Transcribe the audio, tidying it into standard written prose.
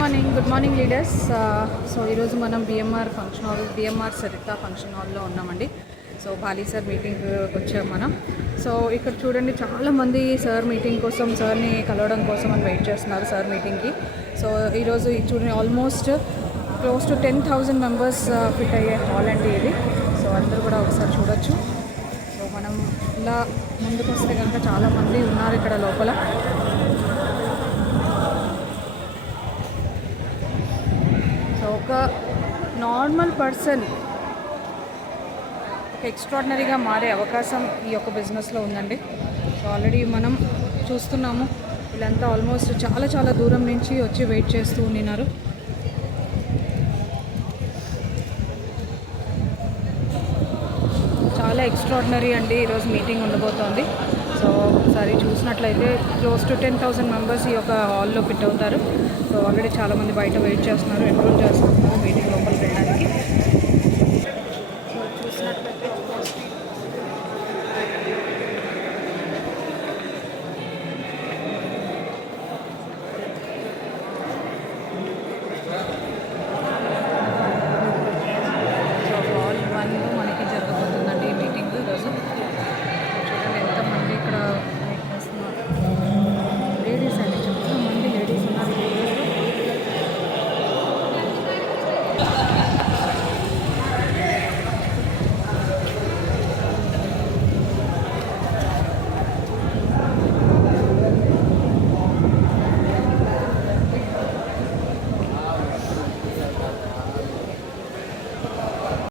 Good morning leaders. So ఈరోజు మనం బిఎంఆర్ సరితా ఫంక్షన్ హాల్లో ఉన్నామండి. సో బాలీ సార్ మీటింగ్ వచ్చాం మనం. సో ఇక్కడ చూడండి, చాలామంది సార్ మీటింగ్ కోసం, సార్ని కలవడం కోసం అని వెయిట్ చేస్తున్నారు సార్ మీటింగ్కి. సో ఈరోజు చూడండి, almost close to 10,000 members fit అయ్యే హాల్ అండి ఇది. సో అందరూ కూడా ఒకసారి చూడొచ్చు. సో మనం ఇలా ముందుకు వస్తే కనుక చాలామంది ఉన్నారు ఇక్కడ లోపల. సో ఒక నార్మల్ పర్సన్ ఒక ఎక్స్ట్రాడినరీగా మారే అవకాశం ఈ యొక్క బిజినెస్లో ఉందండి. సో ఆల్రెడీ మనం చూస్తున్నాము, వీళ్ళంతా ఆల్మోస్ట్ చాలా చాలా దూరం నుంచి వచ్చి వెయిట్ చేస్తూ ఉన్నారు. చాలా ఎక్స్ట్రాడినరీ అండి ఈరోజు మీటింగ్ ఉండబోతోంది. సో ఒకసారి చూసినట్లయితే క్లోజ్ టు 10,000 మెంబర్స్ ఈ యొక్క హాల్లో ఫిట్ అవుతారు. సో ఆల్రెడీ చాలామంది బయట వెయిట్ చేస్తున్నారు, ఎన్రోల్ చేస్తున్నారు మీటింగ్ లోపలికి వెళ్ళడానికి. సో చూసినట్లయితే